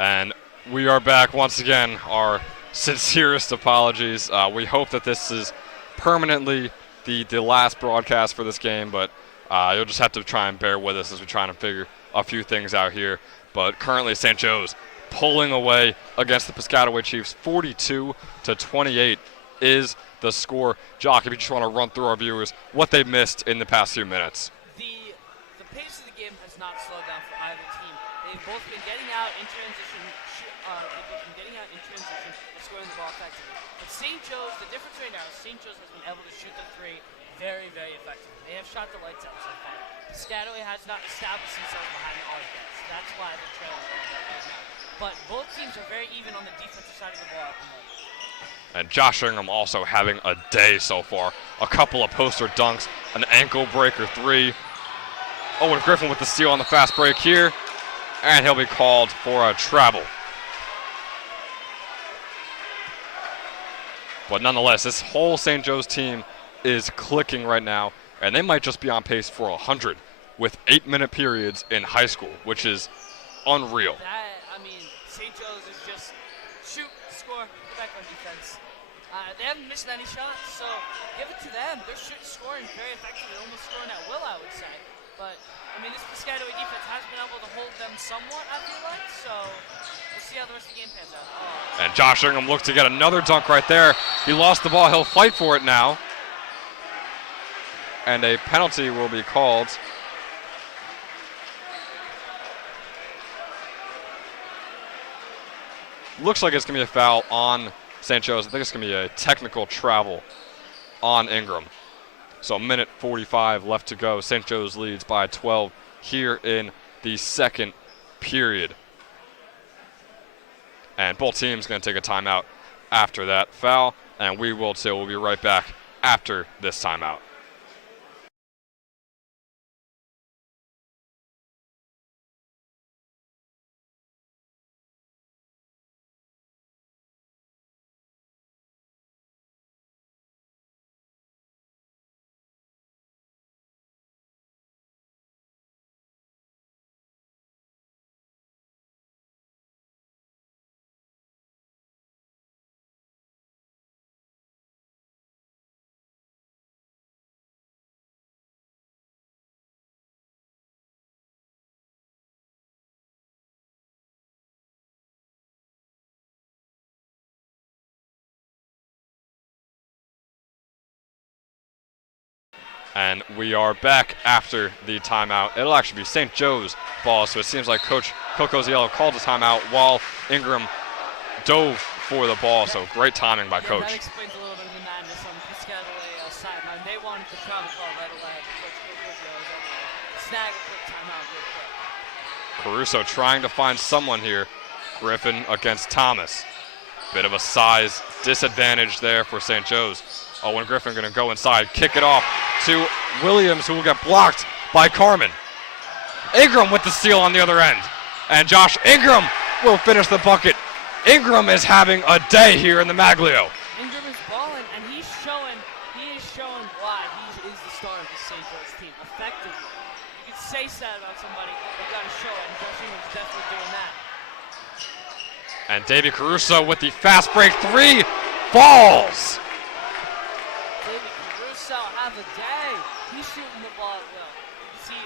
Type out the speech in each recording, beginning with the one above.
And we are back once again. Our sincerest apologies. We hope that this is permanently the last broadcast for this game, but you'll just have to try and bear with us as we try and figure a few things out here. But currently, St. Joe's pulling away against the Piscataway Chiefs. 42-28 is the score. Jock, if you just want to run through our viewers what they missed in the past few minutes. The pace of the game has not slowed down for either team. They've both been getting out in transition, and scoring the ball effectively. But St. Joe's, the difference right now is St. Joe's has been able to shoot the three very, very effectively. They have shot the lights out so far. Piscataway has not established themselves behind the arcs. That's why they're trailing right now. But both teams are very even on the defensive side of the ball at the moment. And Josh Ingram also having a day so far. A couple of poster dunks, an ankle breaker three. Owen Griffin with the steal on the fast break here. And he'll be called for a travel. But nonetheless, this whole St. Joe's team is clicking right now, and they might just be on pace for 100 with 8-minute periods in high school, which is unreal. St. Joe's is just shoot, score, get back on defense. They haven't missed any shots, so give it to them. They're scoring very effectively, almost scoring at will, I would say. But, this Piscataway defense has been able to hold them somewhat, I feel like, so we'll see how the rest of the game pans out. And Josh Ingram looks to get another dunk right there. He lost the ball. He'll fight for it now. And a penalty will be called. Looks like it's going to be a foul on St. Joe's. I think it's going to be a technical travel on Ingram. So 1:45 left to go. St. Joe's leads by 12 here in the second period. And both teams going to take a timeout after that foul. And we will too. We'll be right back after this timeout. And we are back after the timeout. It'll actually be St. Joe's ball, so it seems like Coach Cocoziello called the timeout while Ingram dove for the ball, so great timing by Coach. That explains a little bit of the madness on Piscataway side. Now, they wanted the travel call right away. Coach Cocoziello was able to snag a quick timeout real quick. Caruso trying to find someone here. Griffin against Thomas. Bit of a size disadvantage there for St. Joe's. Owen Griffin going to go inside, kick it off to Williams, who will get blocked by Carmen. Ingram with the steal on the other end. And Josh Ingram will finish the bucket. Ingram is having a day here in the Maglio. Ingram is balling, and he is showing why he is the star of the St. Joe's team, effectively. You can say that about somebody, you got to show it, and Josh Ingram's definitely doing that. And Davey Caruso with the fast break three falls. Have a day. He's shooting the ball at will. You can see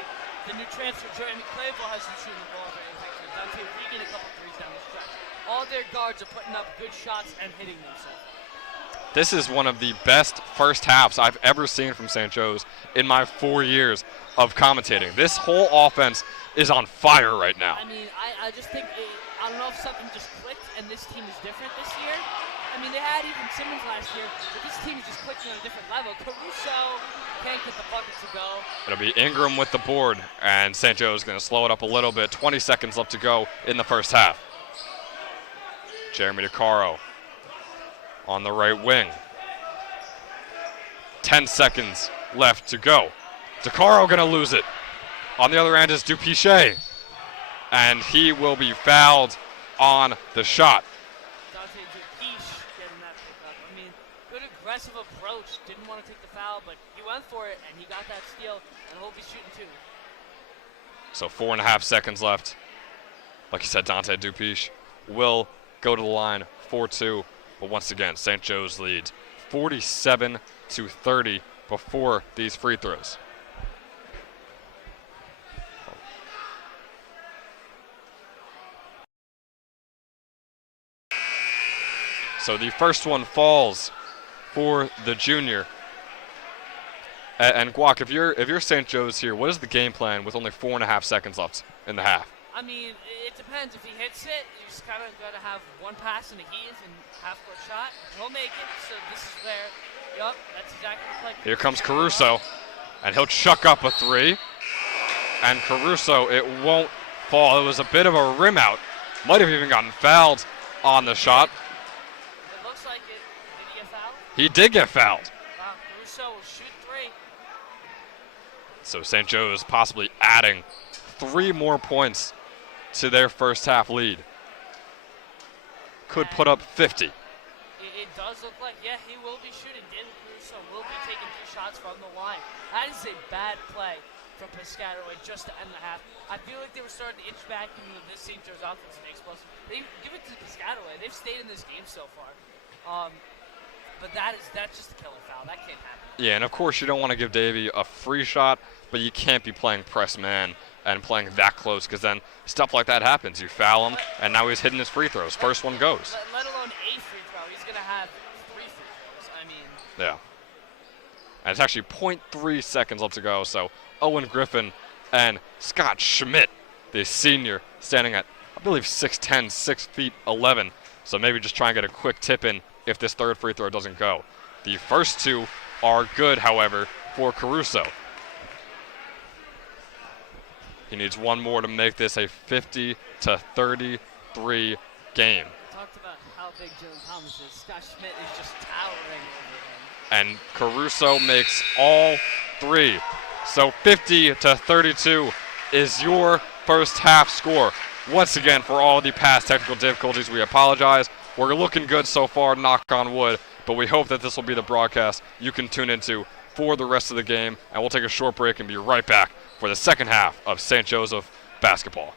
the new transfer, Jeremy Claypool, has been shooting the ball very effectively. Dante Regan a couple threes down the stretch. All their guards are putting up good shots and hitting themselves. This is one of the best first halves I've ever seen from St. Joe's in my 4 years of commentating. This whole offense is on fire right now. I just think, I don't know if something just clicked and this team is different this year. They had even Simmons last year, but this team is just clicking on a different level. Caruso can't get the bucket to go. It'll be Ingram with the board, and St. Joe's going to slow it up a little bit. 20 seconds left to go in the first half. Jeremy DeCaro on the right wing. 10 seconds left to go. DeCaro going to lose it. On the other end is Dupiche, and he will be fouled on the shot. Aggressive approach, didn't want to take the foul, but he went for it and he got that steal, and he'll be shooting too. So 4.5 seconds left. like you said, Dante Dupiche will go to the line 4-2. But once again, St. Joe's leads 47-30 before these free throws. So the first one falls for the junior. And Guac, if you're St. Joe's here, what is the game plan with only 4.5 seconds left in the half? I mean, it depends. If he hits it, you just kind of got to have one pass in the heave and half-court shot. He'll make it, so this is where, yup, that's exactly the play. Here comes Caruso, and he'll chuck up a three. And Caruso, it won't fall. It was a bit of a rim out. Might have even gotten fouled on the shot. It looks like it. Did he get fouled? He did get fouled. Caruso will shoot three. So St. Joe's possibly adding 3 more points to their first half lead. Could put up 50. It does look like, yeah, he will be shooting. David Caruso will be taking 2 shots from the line. That is a bad play from Piscataway just to end the half. I feel like they were starting to inch back into this St. Joe's offense and explosive. They give it to Piscataway. They've stayed in this game so far. But that's just a killer foul. That can't happen. Yeah, and of course you don't want to give Davey a free shot, but you can't be playing press man and playing that close, because then stuff like that happens. You foul him, and now he's hitting his free throws. First one goes. Let alone a free throw. He's going to have 3 free throws. I mean. Yeah. And it's actually 0.3 seconds left to go, so Owen Griffin and Scott Schmidt, the senior, standing at, I believe, 6'10", 6'11". So maybe just try and get a quick tip in if this third free throw doesn't go. The first 2 are good, however, for Caruso. He needs 1 more to make this a 50-33 game. Talked about how big Jalen Thomas is. Scott Schmidt is just towering over him. And Caruso makes all 3. So 50-32 is your first half score. Once again, for all the past technical difficulties, we apologize. We're looking good so far, knock on wood, but we hope that this will be the broadcast you can tune into for the rest of the game, and we'll take a short break and be right back for the second half of St. Joseph basketball.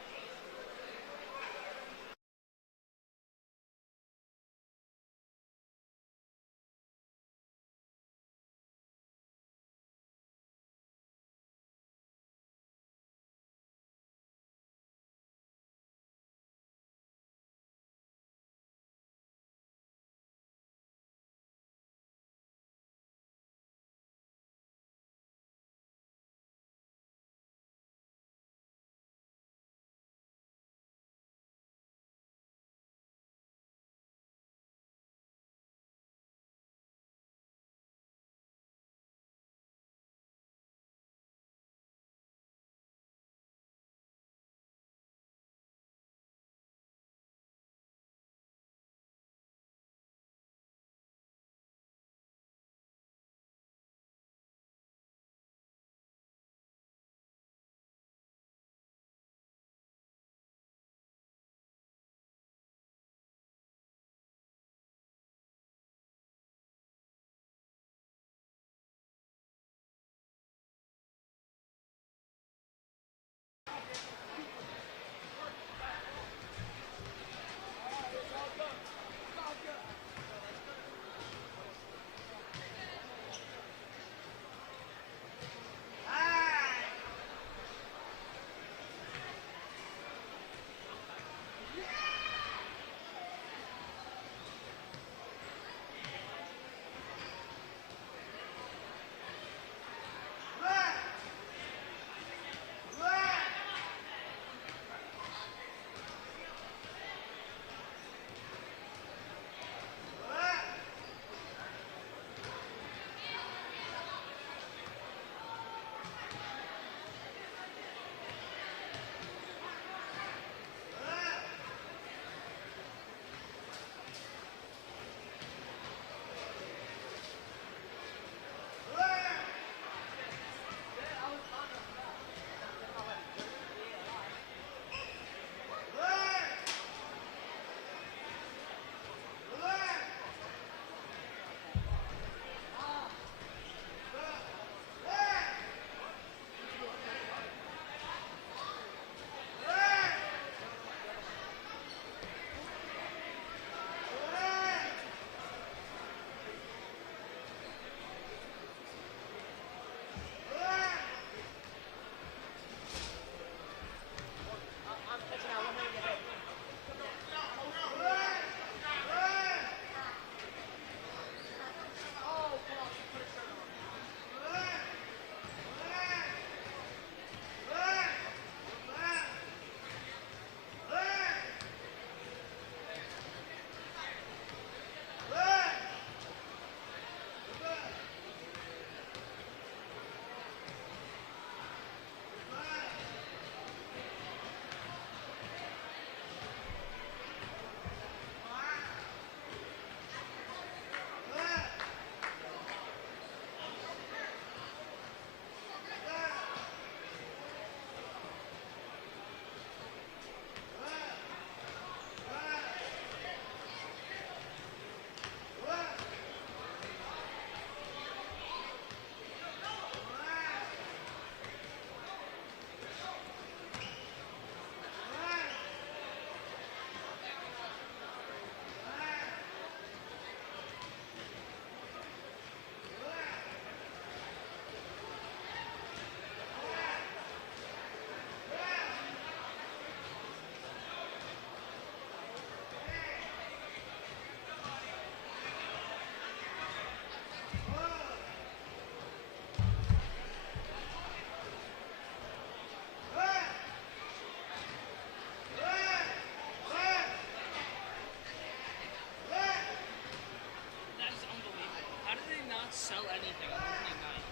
sell anything on opening night.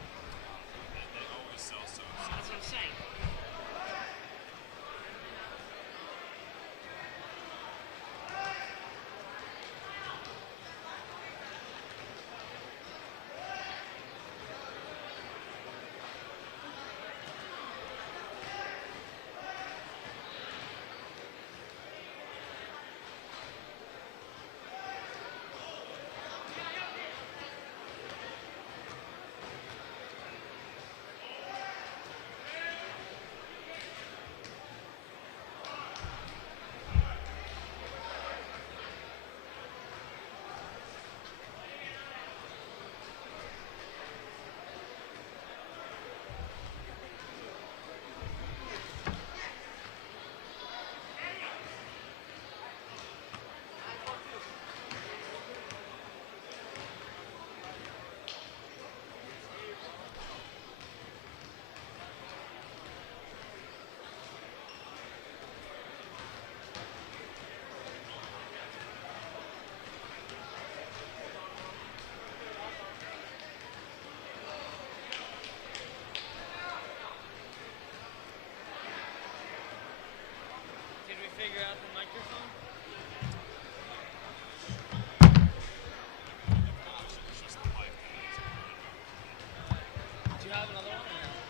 They always sell so. That's what I'm saying. Did we figure out the microphone? Do you have another one or no?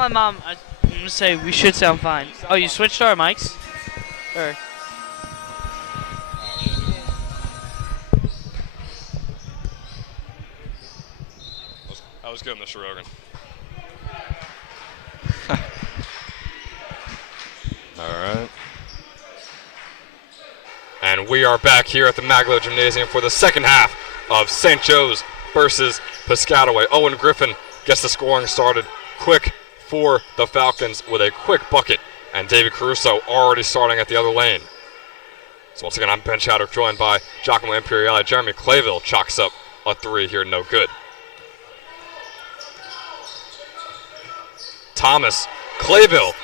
my mom. I'm going to say we should sound fine. Oh, you switched our mics? Or... That was good, Mr. Rogan. All right. And we are back here at the Maglo Gymnasium for the second half of St. Joe's versus Piscataway. Owen Griffin gets the scoring started quick for the Falcons with a quick bucket. And David Caruso already starting at the other lane. So once again, I'm Ben Chowder, joined by Giacomo Imperiale. Jeremy Clayville chalks up a three here, no good. Thomas, Clayville.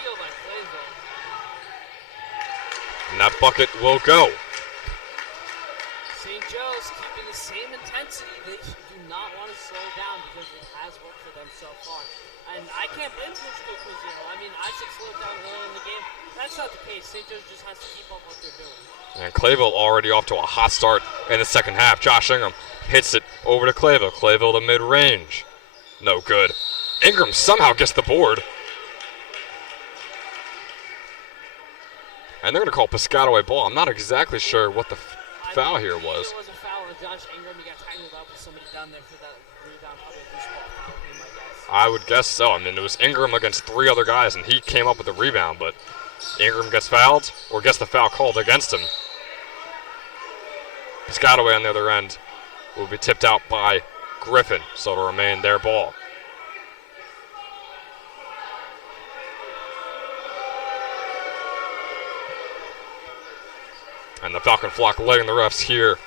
And that bucket will go. St. Joe's keeping the same intensity. They do not want to slow down because it has worked for them so far. And I can't blame Coach Cozio. I mean, Isaac slowed down early in the game. That's not the case. St. Joe's just has to keep up what they're doing. And Clayville already off to a hot start in the second half. Josh Ingram hits it over to Clayville. Clayville to mid-range. No good. Ingram somehow gets the board. And they're going to call Piscataway ball. I'm not exactly sure what the foul here was. It was a foul on Josh Ingram. He got tangled up with somebody down there for that rebound. Probably a loose ball foul, I guess. I would guess so. I mean, it was Ingram against three other guys, and he came up with the rebound, but Ingram gets fouled or gets the foul called against him. Piscataway on the other end will be tipped out by Griffin, so it'll remain their ball. And the Falcon flock letting the refs hear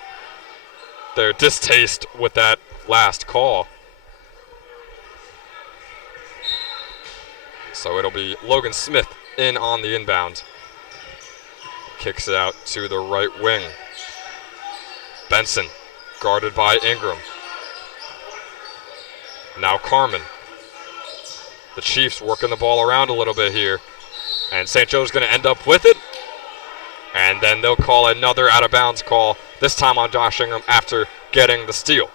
their distaste with that last call. So it'll be Logan Smith in on the inbound. Kicks it out to the right wing. Benson guarded by Ingram. Now Carmen. The Chiefs working the ball around a little bit here. And St. Joe's going to end up with it. And then they'll call another out-of-bounds call, this time on Josh Ingram after getting the steal.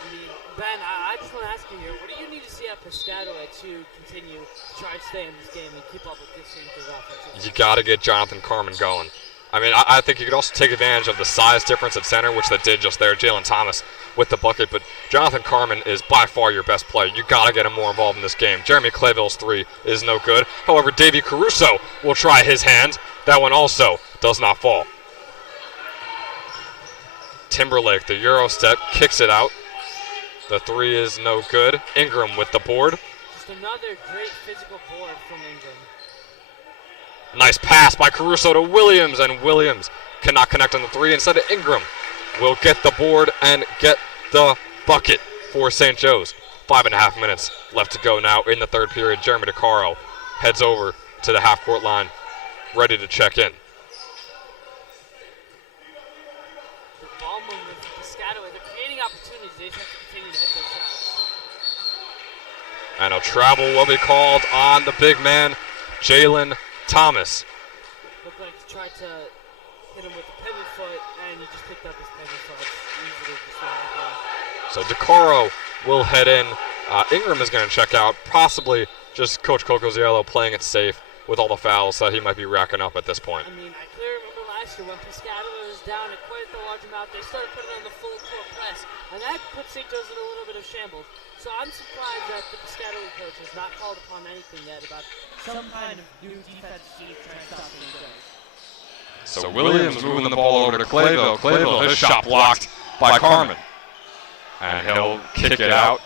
I mean, Ben, I just want to ask you here, what do you need to see at Piscataway to continue to try and stay in this game and keep up with this St. Joe's offense? You got to get Jonathan Carmen going. I mean, I think you could also take advantage of the size difference at center, which they did just there. Jalen Thomas with the bucket, but Jonathan Carmen is by far your best player. You got to get him more involved in this game. Jeremy Clayville's three is no good. However, Davey Caruso will try his hand. That one also does not fall. Timberlake, the Euro step, kicks it out. The three is no good. Ingram with the board. Just another great physical board from Ingram. Nice pass by Caruso to Williams, and Williams cannot connect on the three. Instead, Ingram will get the board and get the bucket for St. Joe's. 5.5 minutes left to go now in the third period. Jeremy DeCaro heads over to the half-court line, ready to check in. The ball movement from Piscataway. They're creating opportunities. They just have to continue to hit their shots. And a travel will be called on the big man, Jalen Thomas. Looked like he tried to hit him with the pivot foot, and he just picked up his pivot foot. Easily just what happened. So DeCaro will head in. Ingram is going to check out, possibly just Coach Cocoziello playing it safe with all the fouls that he might be racking up at this point. I mean, I clearly remember last year when Piscataway was down at quite a large amount, they started putting on the full court press, and that put St. Joe's in a little bit of shambles. So I'm surprised that the Piscataway coach has not called upon anything yet about some kind of new defensive scheme trying to stop St. Joe's. So Williams moving the ball over to Clayville. Clayville, his shot blocked by Carmen. And he'll kick it out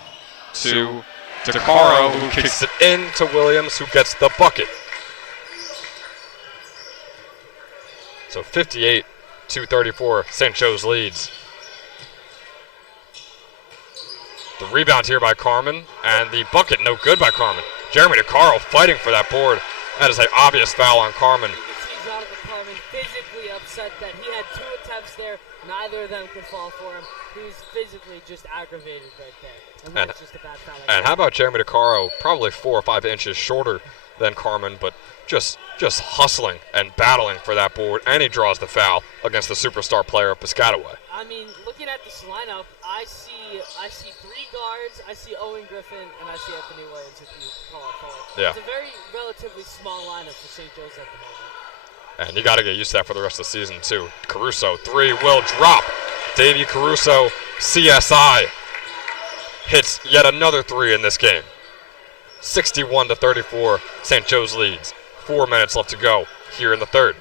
to DeCaro, who kicks it in to Williams, who gets the bucket. So 58-34, St. Joe's leads. The rebound here by Carmen, and the bucket no good by Carmen. Jeremy DeCaro fighting for that board. That is an obvious foul on Carmen. You can see Jonathan Carmen physically upset that he had two attempts there. Neither of them could fall for him. He was physically just aggravated right there. And that's just a bad foul. And how about Jeremy DeCaro, probably 4 or 5 inches shorter than Carmen, but just hustling and battling for that board, and he draws the foul against the superstar player of Piscataway. I mean, looking at this lineup, I see 3 guards, I see Owen Griffin, and I see Anthony Williams, if you call it forward. Yeah. It's a very relatively small lineup for St. Joe's at the moment. And you got to get used to that for the rest of the season, too. Caruso, 3 will drop. Davey Caruso, CSI, hits yet another 3 in this game. 61-34, St. Joe's leads. 4 minutes left to go here in the third.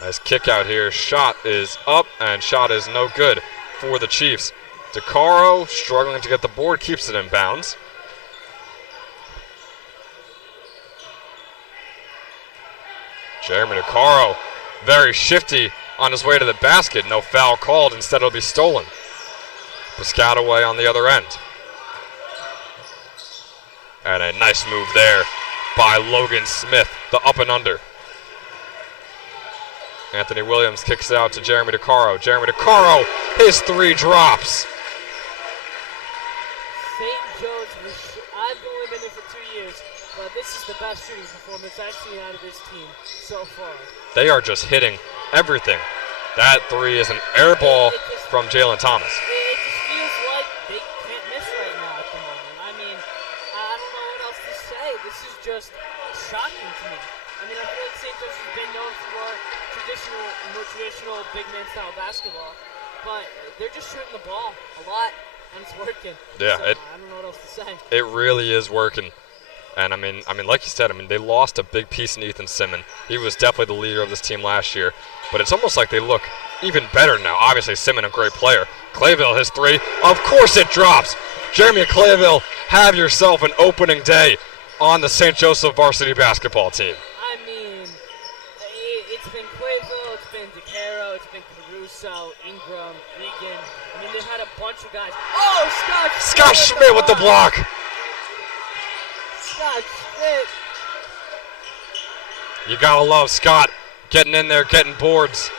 Nice kick out here. Shot is up, and shot is no good for the Chiefs. DeCaro struggling to get the board, keeps it in bounds. Jeremy DeCaro, very shifty on his way to the basket. No foul called. Instead, it'll be stolen. Piscataway on the other end. And a nice move there by Logan Smith, the up and under. Anthony Williams kicks it out to Jeremy DeCaro. Jeremy DeCaro, his 3 drops. St. Joe's, I've only been there for 2 years, but this is the best shooting performance I've seen out of this team so far. They are just hitting everything. That 3 is an air ball from Jalen Thomas. It just feels like they can't miss right now at the moment. I mean, I don't know what else to say. This is just shocking to me. I mean, I feel like St. Joe's has been known for more traditional big man style basketball, but they're just shooting the ball a lot, and it's working. Yeah, so, I don't know what else to say. It really is working. And I mean, like you said, they lost a big piece in Ethan Simmons. He was definitely the leader of this team last year, but it's almost like they look even better now. Obviously, Simmons a great player. Clayville, his 3, of course it drops. Jeremy Clayville, have yourself an opening day on the St. Joseph varsity basketball team. I mean, it's been Clayville, it's been DeCaro, it's been Caruso, Ingram, Regan. I mean, they've had a bunch of guys. Oh, Scott Schmidt with the block. Scott Schmidt. You gotta love Scott getting in there, getting boards.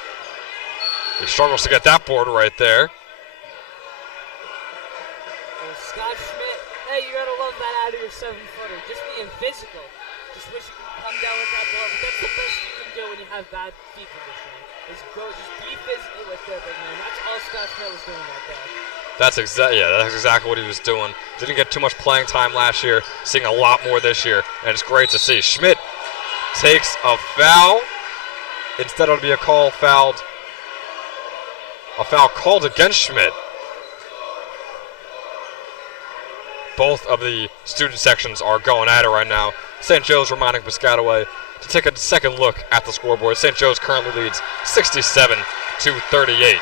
He struggles to get that board right there. Oh, Scott Schmidt. Hey, you gotta love that out of your 7-footer. Just being physical. Just wish you could come down with that ball. But that's the best you can do when you have bad feet conditioning. Is go just be physical with their big man. That's all Scott Schmidt was doing right there. That's exactly what he was doing. Didn't get too much playing time last year. Seeing a lot more this year, and it's great to see. Schmidt takes a foul. Instead, it'll be a foul called against Schmidt. Both of the student sections are going at it right now. St. Joe's reminding Piscataway to take a second look at the scoreboard. St. Joe's currently leads 67-38.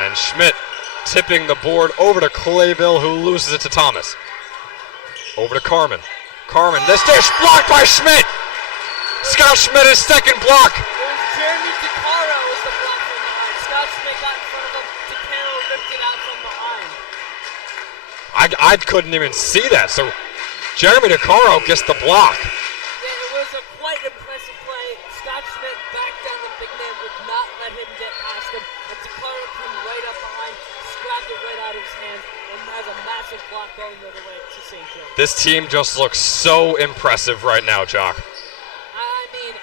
And Schmidt tipping the board over to Clayville, who loses it to Thomas. Over to Carmen. Carmen, this dish blocked by Schmidt. Scott Schmidt, his second block. It was Jeremy DeCaro was the block from behind. Scott Schmidt got in front of him. DeCaro ripped it out from behind. I couldn't even see that. So Jeremy DeCaro gets the block. Yeah, it was a quite impressive play. Scott Schmidt backed down the big man, would not let him get past him. And DeCaro came right up behind, scrapped it right out of his hand, and has a massive block going the other way to St. Joe. This team just looks so impressive right now, Jock. I mean,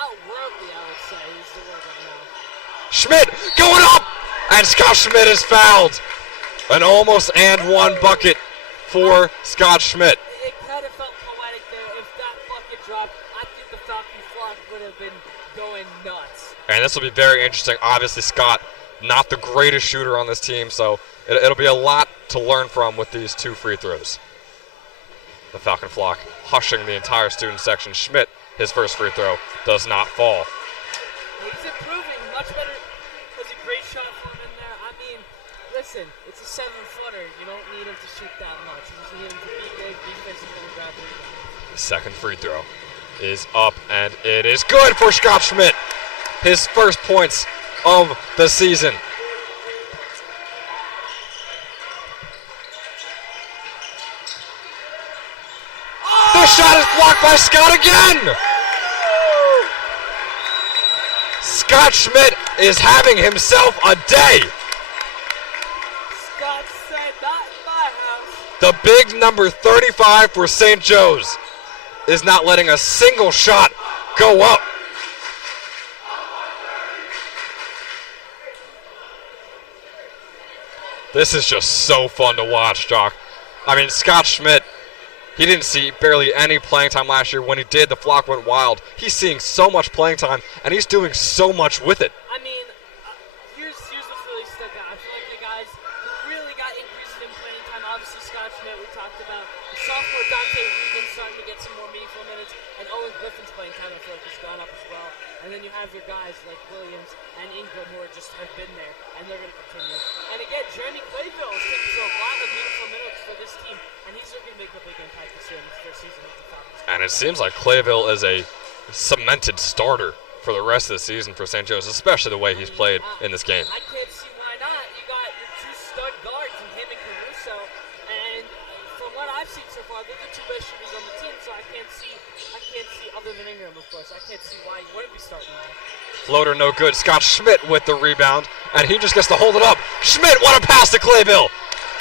outworldly, I would say, is the word right now. Schmidt going up, and Scott Schmidt is fouled. An almost and one bucket for Scott Schmidt. It kind of felt poetic there. If that bucket dropped, I think the Falcon flock would have been going nuts. And this will be very interesting. Obviously, Scott, not the greatest shooter on this team, so it'll be a lot to learn from with these 2 free throws. The Falcon flock hushing the entire student section. Schmidt, his first free throw, does not fall. He's improving much better. It was a great shot for him in there. I mean, listen, it's a 7-footer. You don't need him to shoot that much. You just need him to be good, be physical, and grab the rebound. The second free throw is up, and it is good for Scott Schmidt. His first points of the season. The shot is blocked by Scott again! Scott Schmidt is having himself a day. Scott said, not in my house. The big number 35 for St. Joe's is not letting a single shot go up. This is just so fun to watch, Jock. I mean, Scott Schmidt, he didn't see barely any playing time last year. When he did, the flock went wild. He's seeing so much playing time, and he's doing so much with it. I mean, here's what's really stuck out. I feel like the guys who really got increases in playing time, obviously Scott Schmidt, we talked about. The sophomore Dante Regan starting to get some more meaningful minutes, and Owen Griffin's playing time, I feel like, has gone up as well. And then you have your guys like Williams and Ingram who have been there, and they're going to continue. And again, Jeremy Clayville is taking a lot of beautiful minutes for this team, and he's going to make a big impact this year in his first season with the Falcons. And it seems like Clayville is a cemented starter for the rest of the season for St. Joe's, especially the way he's played in this game. I can't see why not. You got your two stud guards in him and Caruso, and from what I've seen so far, they're the two best shooters on the team, so I can't see other than Ingram, of course. I can't see why he wouldn't be starting now. Floater no good. Scott Schmidt with the rebound, and he just gets to hold it up. Schmidt, what a pass to Clayville.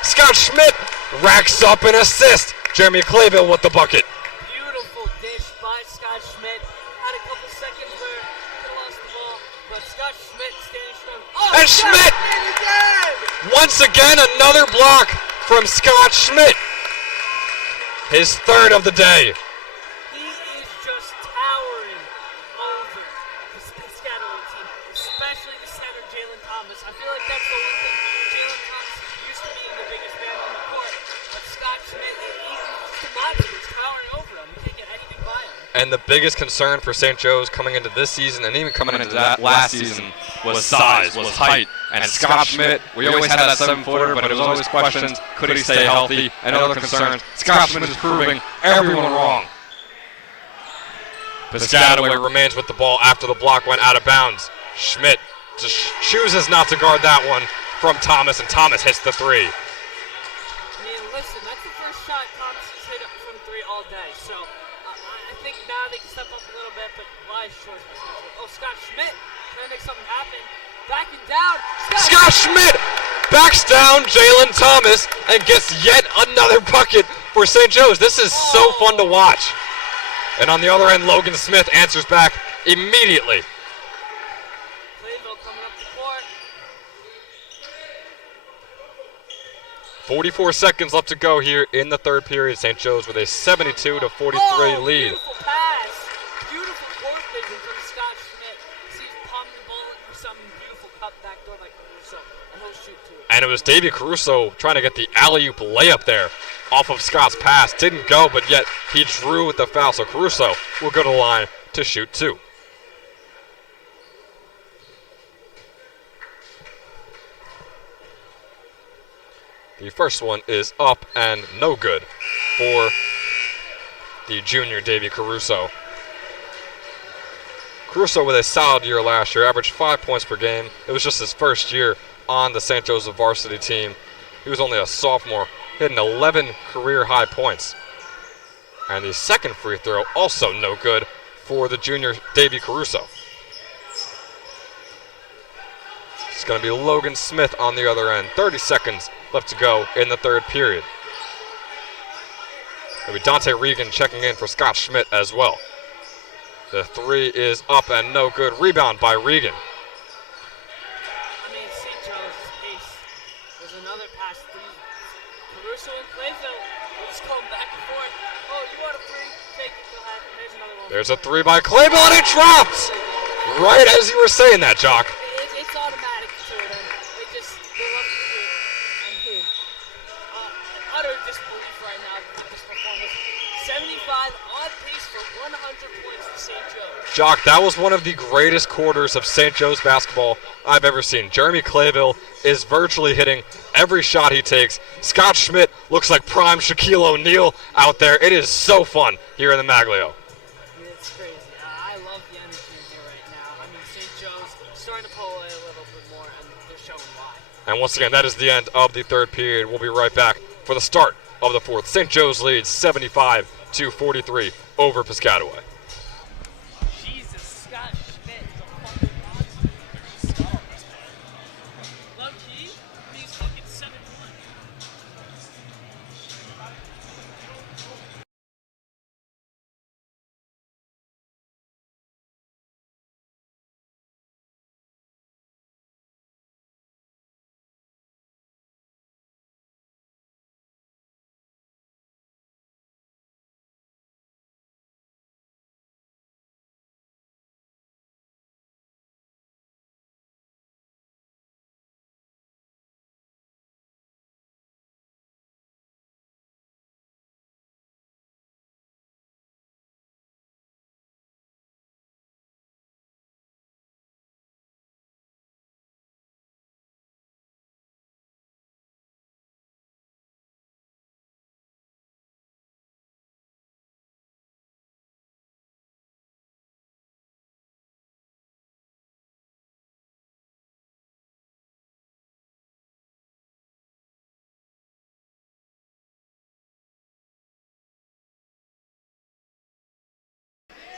Scott Schmidt racks up an assist. Jeremy Clayville with the bucket. Beautiful dish by Scott Schmidt. Had a couple seconds where he could have lost the ball, but Scott Schmidt standing strong. Oh, and Schmidt! Once again, another block from Scott Schmidt. His third of the day. He is just towering over the Piscataway team, especially the center, Jalen Thomas. I feel like that's the one thing. Jalen Thomas is used to being the biggest man on the court, but Scott Schmidt, he's just a monster. He's towering over him. He can't get anything by him. And the biggest concern for St. Joe's coming into this season and even coming into that last season was size, was height. And Scott Schmidt, we always had that 7-footer, but it was always questions, could he stay healthy, and other concerns. Scott Schmidt is proving everyone wrong. Piscataway remains with the ball after the block went out of bounds. Schmidt just chooses not to guard that one from Thomas, and Thomas hits the three. I mean, listen, that's the first shot Thomas has hit from three all day, so I think now they can step up a little bit, but why short? Oh, Scott Schmidt trying to make something happen. Backing down. Scott Schmidt backs down Jalen Thomas and gets yet another bucket for St. Joe's. This is so fun to watch. And on the other end, Logan Smith answers back immediately. Clayville coming up the court. 44 seconds left to go here in the third period. St. Joe's with a 72-43 lead. Beautiful pass. Beautiful court vision from Scott Schmidt. Sees palm the ball for some beautiful cut back door by Caruso, and he'll shoot to it. And it was Davey Caruso trying to get the alley-oop layup there off of Scott's pass. Didn't go, but yet he drew with the foul. So Caruso will go to the line to shoot two. The first one is up and no good for the junior Davey Caruso. Caruso with a solid year last year, averaged 5 points per game. It was just his first year on the St. Joseph varsity team. He was only a sophomore, hitting 11 career-high points. And the second free throw also no good for the junior Davey Caruso. It's going to be Logan Smith on the other end. 30 seconds left to go in the third period. It'll be Dante Regan checking in for Scott Schmidt as well. The three is up and no good. Rebound by Regan. I mean, St. Joe's ace. There's another pass. Caruso and Clayville will just go back and forth. Oh, you want a three? Take it. Go ahead. There's another one. There's a three by Clayville, and it drops! Right as you were saying that, Jock. It's automatic to them. They love to shoot. I mean, utter disbelief right now with this performance. 75 on pace for 100 points for St. Joe's. Jock, that was one of the greatest quarters of St. Joe's basketball I've ever seen. Jeremy Clayville is virtually hitting every shot he takes. Scott Schmidt looks like prime Shaquille O'Neal out there. It is so fun here in the Maglio. It's crazy. I love the energy in here right now. I mean, St. Joe's starting to pull away a little bit more, and they're showing why. And once again, that is the end of the third period. We'll be right back for the start of the fourth. St. Joe's leads 75-43 over Piscataway. Jesus, Scott Schmidt is a fucking monster.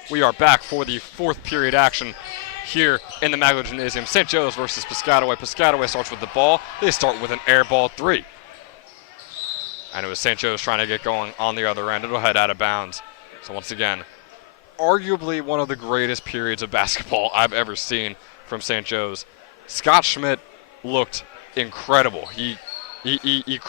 We are back for the fourth period action here in the Maglo Gymnasium. St. Joe's versus Piscataway. Piscataway starts with the ball. They start with an air ball 3. And it was St. Joe's trying to get going on the other end. It'll head out of bounds. So once again, arguably one of the greatest periods of basketball I've ever seen from St. Joe's. Scott Schmidt looked incredible. He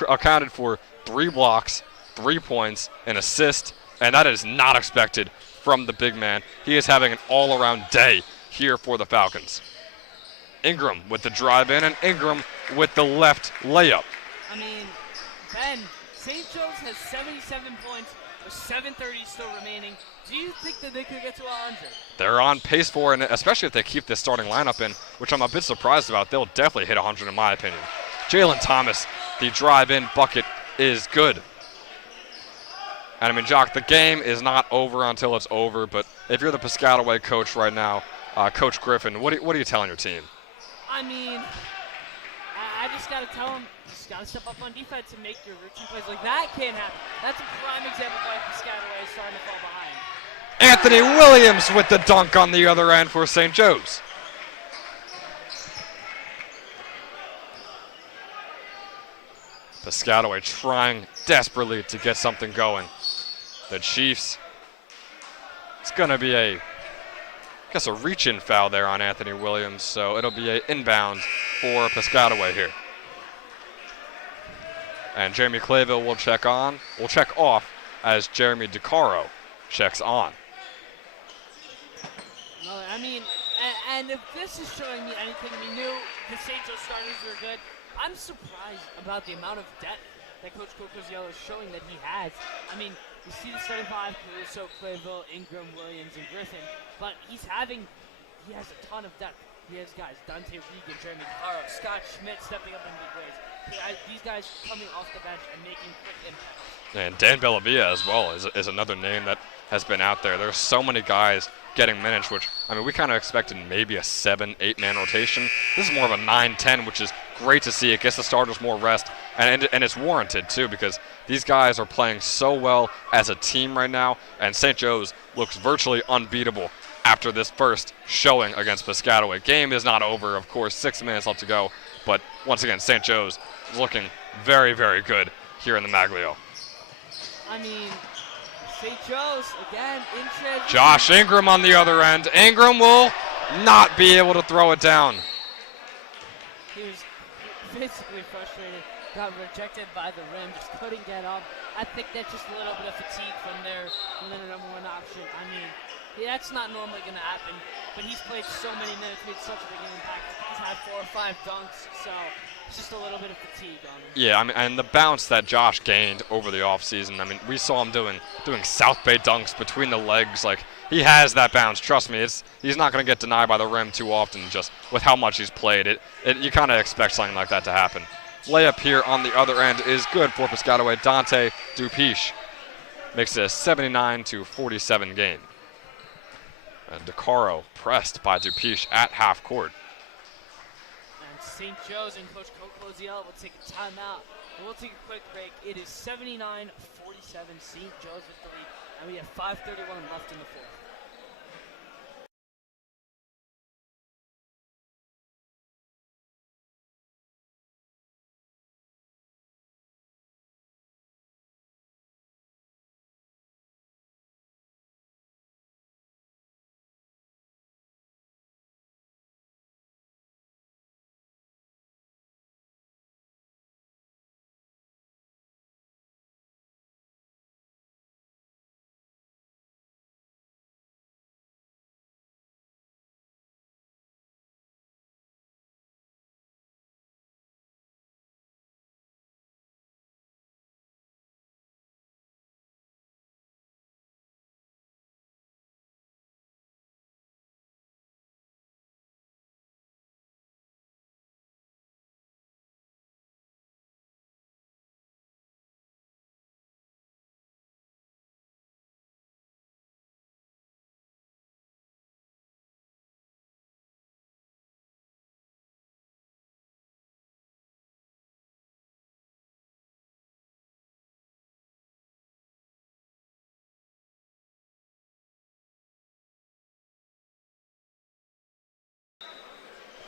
accounted for 3 blocks, 3 points, an assist, and that is not expected from the big man. He is having an all-around day here for the Falcons. Ingram with the drive in, and Ingram with the left layup. I mean, Ben, St. Joe's has 77 points with 7:30 still remaining. Do you think that they could get to 100? They're on pace for, and especially if they keep this starting lineup in, which I'm a bit surprised about, they'll definitely hit 100 in my opinion. Jalen Thomas, the drive-in bucket is good. And I mean, Jock, the game is not over until it's over, but if you're the Piscataway coach right now, Coach Griffin, what are you telling your team? I mean, I just got to tell them, just got to step up on defense and make your routine plays. Like, that can't happen. That's a prime example of why Piscataway is starting to fall behind. Anthony Williams with the dunk on the other end for St. Joe's. Piscataway trying desperately to get something going. The Chiefs, it's going to be a reach-in foul there on Anthony Williams, so it'll be an inbound for Piscataway here. And Jeremy Clayville will check off as Jeremy DeCaro checks on. No, I mean, and if this is showing me anything, we knew the St. Joe starters were good. I'm surprised about the amount of depth that Coach Cocoziello is showing that he has. I mean, you see the starting five, Caruso, Clayville, Ingram, Williams, and Griffin, but he has a ton of depth. He has guys, Dante Regan, Jeremy DeCaro, Scott Schmidt stepping up in big ways. These guys coming off the bench and making quick impacts. And Dan Bellavia as well is another name that has been out there. There's so many guys getting minutes, which, I mean, we kind of expected maybe a 7-8 man rotation. This is more of a 9-10, which is great to see. It gets the starters more rest, and it's warranted too, because these guys are playing so well as a team right now, and St. Joe's looks virtually unbeatable after this first showing against Piscataway. Game is not over, of course, 6 minutes left to go, but once again, St. Joe's is looking very, very good here in the Maglio. I mean, St. Joe's, again, in transition. Josh Ingram on the other end. Ingram will not be able to throw it down. He was physically frustrated, got rejected by the rim, just couldn't get up. I think that's just a little bit of fatigue from their number one option. I mean, that's not normally going to happen, but he's played so many minutes, made such a big impact. He's had 4 or 5 dunks, so it's just a little bit of fatigue on him. Yeah, I mean, and the bounce that Josh gained over the offseason, I mean, we saw him doing South Bay dunks between the legs. Like, he has that bounce. Trust me, he's not going to get denied by the rim too often just with how much he's played. You kind of expect something like that to happen. Layup here on the other end is good for Piscataway. Dante Dupiche makes it a 79-47 game. And DeCaro pressed by Dupiche at half court. And St. Joe's and Coach Cocoziello will take a timeout. We'll take a quick break. It is 79-47 St. Joe's with the lead, and we have 5:31 left in the fourth.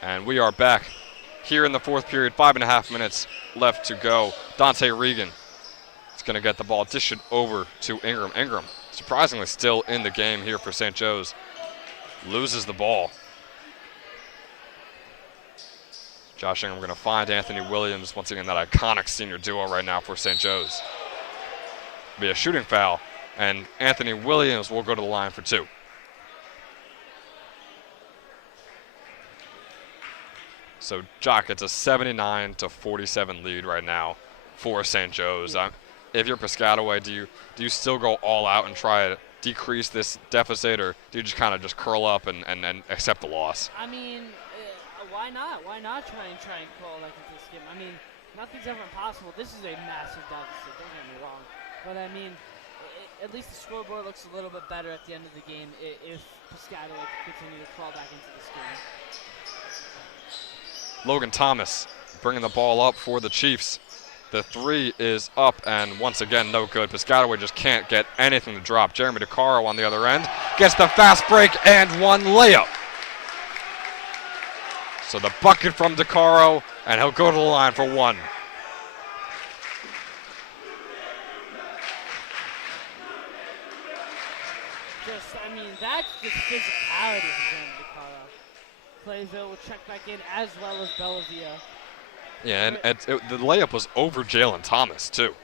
And we are back here in the fourth period. 5.5 minutes left to go. Dante Regan is going to get the ball, dish it over to Ingram. Ingram, surprisingly, still in the game here for St. Joe's. Loses the ball. Josh Ingram going to find Anthony Williams. Once again, that iconic senior duo right now for St. Joe's. Be a shooting foul, and Anthony Williams will go to the line for 2. So Jock, it's a 79-47 lead right now for St. Joe's. If you're Piscataway, do you still go all out and try to decrease this deficit, or do you just kind of just curl up and accept the loss? I mean, why not? Why not try and call like this game? I mean, nothing's ever impossible. This is a massive deficit, don't get me wrong. But I mean, at least the scoreboard looks a little bit better at the end of the game if Piscataway can continue to crawl back into this game. Logan Thomas bringing the ball up for the Chiefs. The 3 is up, and once again, no good. Piscataway just can't get anything to drop. Jeremy DeCaro on the other end gets the fast break and 1 layup. So the bucket from DeCaro, and he'll go to the line for 1. I mean, that's just physicality for Jeremy DeCaro. Clayville will check back in as well as Bellavia. Yeah, and the layup was over Jalen Thomas, too,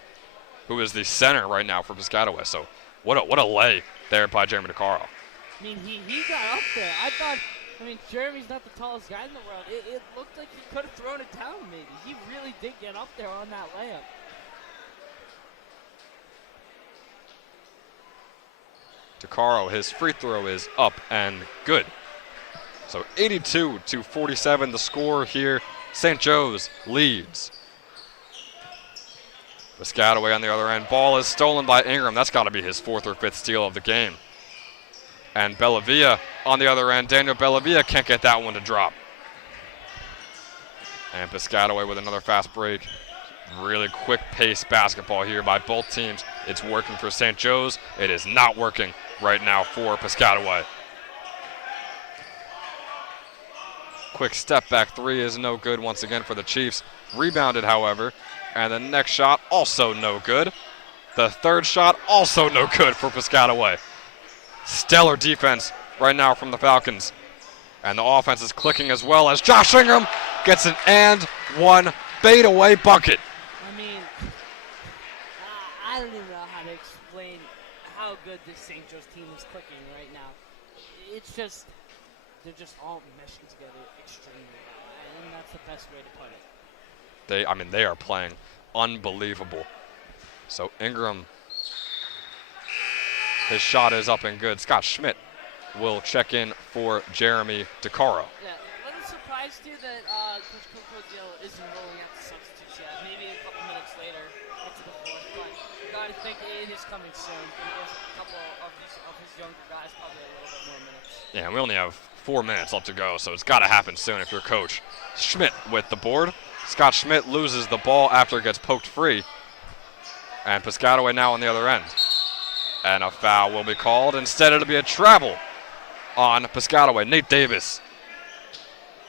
who is the center right now for Piscataway. So what a lay there by Jeremy DeCaro. I mean, he got up there. I mean, Jeremy's not the tallest guy in the world. It looked like he could have thrown it down, maybe. He really did get up there on that layup. DeCaro, his free throw is up and good. So 82-47 the score here. St. Joe's leads. Piscataway on the other end. Ball is stolen by Ingram. That's got to be his 4th or 5th steal of the game. And Bellavia on the other end. Daniel Bellavia can't get that one to drop. And Piscataway with another fast break. Really quick pace basketball here by both teams. It's working for St. Joe's. It is not working right now for Piscataway. Quick step back 3 is no good once again for the Chiefs. Rebounded, however, and the next shot also no good. The 3rd shot also no good for Piscataway. Stellar defense right now from the Falcons. And the offense is clicking as well as Josh Ingram gets an and 1 fadeaway bucket. I mean, I don't even know how to explain how good this St. Joe's team is clicking right now. It's just, they're just all meshing together extremely well, and that's the best way to put it. They are playing unbelievable. So Ingram, his shot is up and good. Scott Schmidt will check in for Jeremy DeCaro. Yeah, a little surprised too that Coach Cocozio isn't rolling out the substitutes yet. Maybe a couple minutes later into the 4th, but you got to think it is coming soon. There's a couple of his younger guys, probably a little bit more minutes. Yeah, and we only have 4 minutes left to go, so it's got to happen soon if you're coach. Schmidt with the board. Scott Schmidt loses the ball after it gets poked free. And Piscataway now on the other end. And a foul will be called. Instead, it'll be a travel on Piscataway. Nate Davis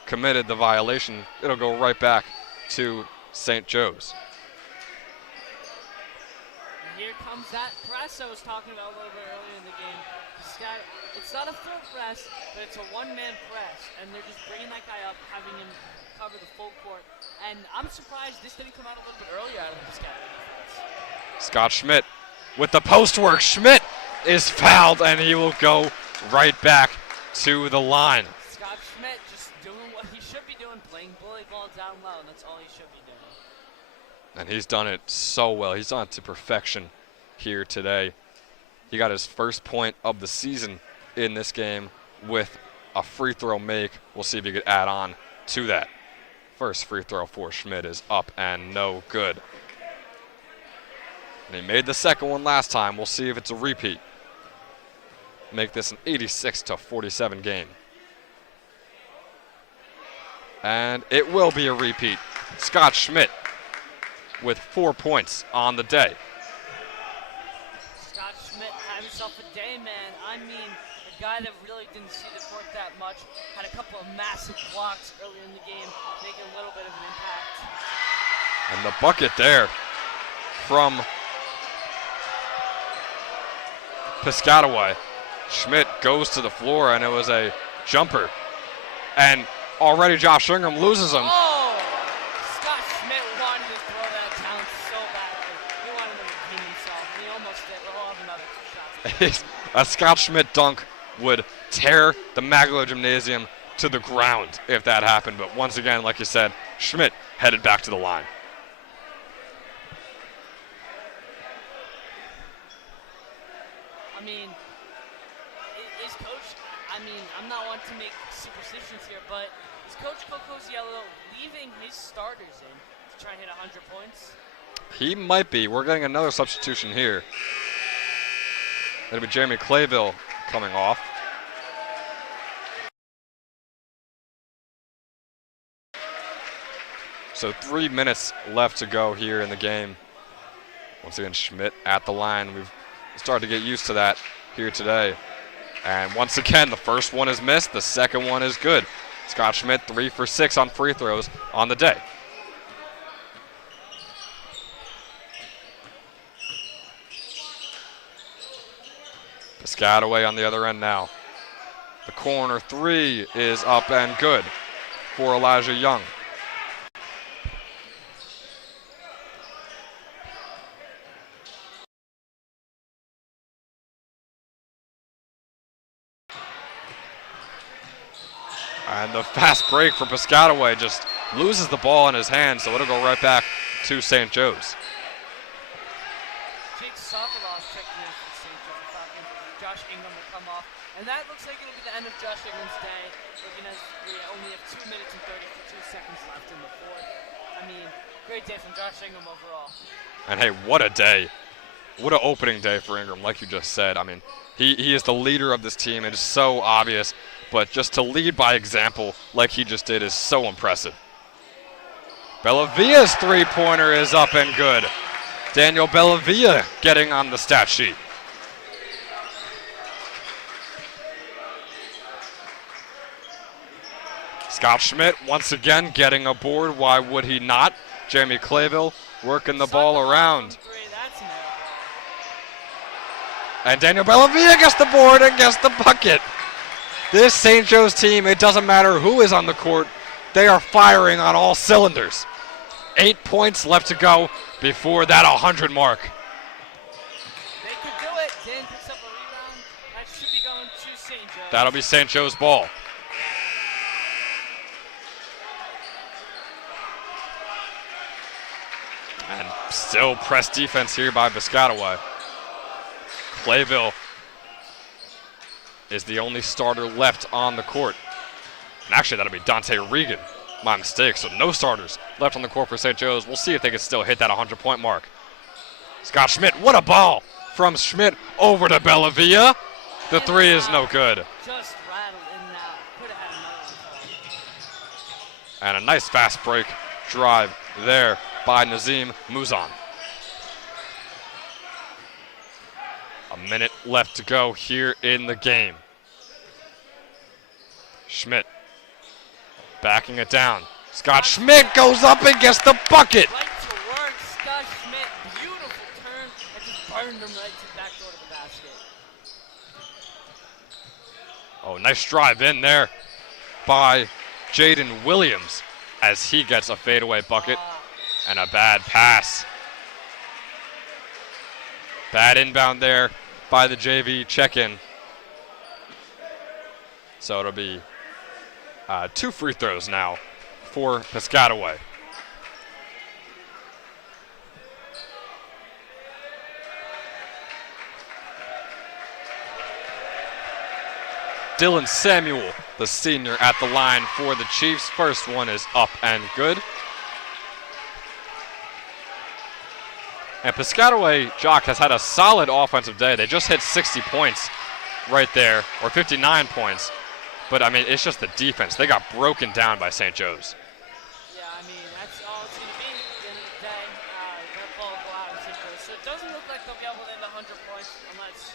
committed the violation. It'll go right back to St. Joe's. And here comes that press I was talking about a little bit earlier in the game. It's not a full press, but it's a one-man press. And they're just bringing that guy up, having him cover the full court. And I'm surprised this didn't come out a little bit earlier out of the Piscataway defense. Scott Schmidt with the post work. Schmidt is fouled, and he will go right back to the line. Scott Schmidt just doing what he should be doing, playing bully ball down low, and that's all he should be doing. And he's done it so well. He's done it to perfection here today. He got his first point of the season in this game with a free throw make. We'll see if he could add on to that. First free throw for Schmidt is up and no good. And he made the second one last time. We'll see if it's a repeat. Make this an 86-47 game. And it will be a repeat. Scott Schmidt with 4 points on the day. Scott Schmidt had himself a day, man. I mean, a guy that really didn't see the court that much, had a couple of massive blocks earlier in the game, making a little bit of an impact. And the bucket there from Piscataway. Schmidt goes to the floor, and it was a jumper. And already Josh Ingram loses him. Oh! Scott Schmidt wanted to throw that down so badly. He wanted to redeem himself, and he almost did. We'll have another 2 shots. A Scott Schmidt dunk would tear the Maglow Gymnasium to the ground if that happened. But once again, like you said, Schmidt headed back to the line. I mean, is Coach, I mean, I'm not one to make superstitions here, but is Coach Cocoziello leaving his starters in to try and hit 100 points? He might be. We're getting another substitution here. It'll be Jeremy Clayville coming off. So 3 minutes left to go here in the game. Once again, Schmidt at the line. We've started to get used to that here today. And once again, the first one is missed. The second one is good. Scott Schmidt 3 for 6 on free throws on the day. Piscataway on the other end now. The corner 3 is up and good for Elijah Young. And the fast break for Piscataway just loses the ball in his hand, so it'll go right back to St. Joe's. Jake Sokolov checking in for St. Joe's, talking. Josh Ingram will come off. And that looks like it'll be the end of Josh Ingram's day, looking as we only have 2 minutes and 32 seconds left in the fourth. I mean, great day from Josh Ingram overall. And hey, what a day. What an opening day for Ingram, like you just said. I mean, he is the leader of this team. It is so obvious. But just to lead by example like he just did is so impressive. Bellavia's three-pointer is up and good. Daniel Bellavia getting on the stat sheet. Scott Schmidt once again getting a board. Why would he not? Jeremy Clayville working the ball around. And Daniel Bellavia gets the board and gets the bucket. This St. Joe's team, it doesn't matter who is on the court, they are firing on all cylinders. 8 points left to go before that 100 mark. They could do it. Dan picks up a rebound. That should be going to St. Joe's. That'll be St. Joe's ball. And still press defense here by Piscataway. Clayville is the only starter left on the court. And actually, that'll be Dante Regan. My mistake, so no starters left on the court for St. Joe's. We'll see if they can still hit that 100-point mark. Scott Schmidt, what a ball from Schmidt over to Bellavia. The three is no good. Just rattled in now. Could have had another one. And a nice fast break drive there by Nazim Muzan. A minute left to go here in the game. Schmidt backing it down. Scott Schmidt goes up and gets the bucket. Right to work, Scott Schmidt. Beautiful turn and just burned him right to the back door of the basket. Oh, nice drive in there by Jaden Williams as he gets a fadeaway bucket and a bad pass. Bad inbound there by the JV check-in. So it'll be 2 free throws now for Piscataway. Dylan Samuel, the senior, at the line for the Chiefs. First one is up and good. And Piscataway, Jock, has had a solid offensive day. They just hit 60 points right there, or 59 points. But, I mean, it's just the defense. They got broken down by St. Joe's. Yeah, I mean, that's all it's going to be at the end of the day. That ball will go out in St. Joe's. So it doesn't look like they'll be able to hit 100 points unless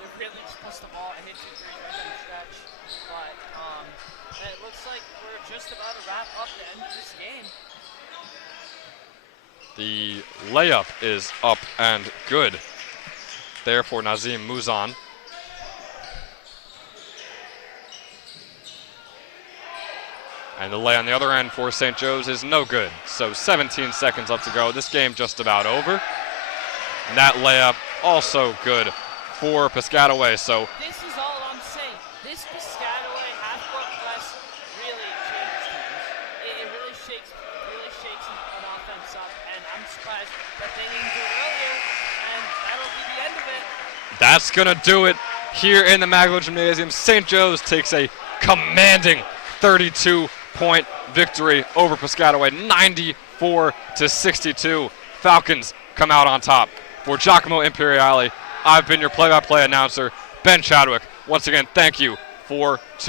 they really just pushed the ball and hit 2 3 right down the stretch. But it looks like we're just about to wrap up the end of this game. The layup is up and good. There for Nazim Muzan. And the lay on the other end for St. Joe's is no good. So 17 seconds left to go. This game just about over. And that layup also good for Piscataway. So this is all I'm saying. This Piscataway half-court press really changes things. It really shakes an offense up, and I'm surprised that they didn't do it earlier, and that'll be the end of it. that's going to do it here in the Maglo Gymnasium. St. Joe's takes a commanding 32-point victory over Piscataway, 94-62. Falcons come out on top. For Giacomo Imperiale, I've been your play-by-play announcer, Ben Chadwick. Once again, thank you for tuning in.